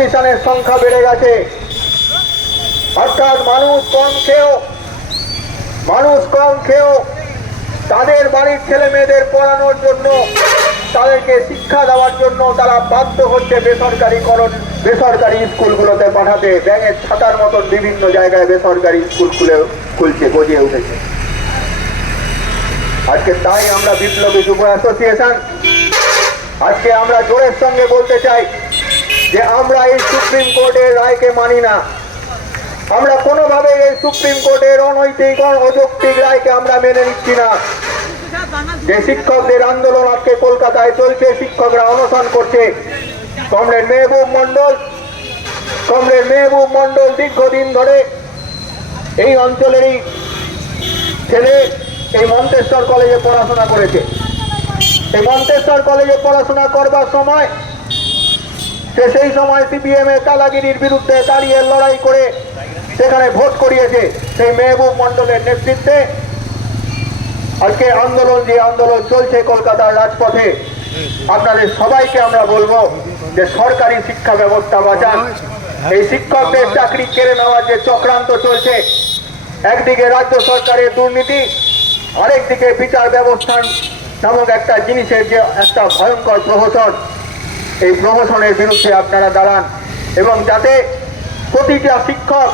মিশনের সংখ্যা বেড়ে গেছে। অর্থাৎ মানুষ কম খেয়েও, মানুষ কম খেয়েও তাদের বাড়ির ছেলে মেয়েদের পড়ানোর জন্য, তাদেরকে শিক্ষা দেওয়ার জন্য তারা বাধ্য হচ্ছে বেসরকারিকরণ, বেসরকারি স্কুলগুলোতে পাঠাতে। ব্যাঙের ছাতার মতন বিভিন্ন জায়গায় বেসরকারি স্কুল খুলে, খুলছে, গজিয়ে উঠেছে। আজকে তাই আমরা বিপ্লবী যুব অ্যাসোসিয়েশন, আজকে আমরা জোরের সঙ্গে বলতে চাই যে আমরা এই সুপ্রিম কোর্টের রায়কে মানি না। আমরা কোনোভাবে এই সুপ্রিম কোর্টের অনৈতিক, অযৌক্তিক রায়কে আমরা মেনে নিচ্ছি না। যে শিক্ষকদের আন্দোলন আজকে কলকাতায় চলছে, শিক্ষকরা অনশন করছে। কমরেড মেহবুব মন্ডল কমরেড মেহবুব মন্ডল দীর্ঘদিন ধরে এই অঞ্চলেরই ছেলে এই মন্তেশ্বর কলেজে পড়াশোনা করেছে। এই মন্তেশ্বর কলেজে পড়াশোনা করবার সময় সে সেই সময় সিপিএম এর কালাগিরির বিরুদ্ধে দাঁড়িয়ে লড়াই করে সেখানে ভোট করিয়েছে। সেই মেহবুব মন্ডলের নেতৃত্বে আজকে আন্দোলন যে আন্দোলন চলছে কলকাতার রাজপথে, আপনাদের সবাইকে আমরা বলব যে সরকারি শিক্ষা ব্যবস্থা বাঁচান। এই শিক্ষকদের চাকরি কেড়ে নেওয়ার যে চক্রান্ত চলছে, একদিকে রাজ্য সরকারের দুর্নীতি, আরেকদিকে বিচার ব্যবস্থান নামক একটা জিনিসের যে একটা ভয়ঙ্কর প্রহসন। এই প্রমোশনের বিরুদ্ধে আপনারা দাঁড়ান এবং যাতে প্রতিটা শিক্ষক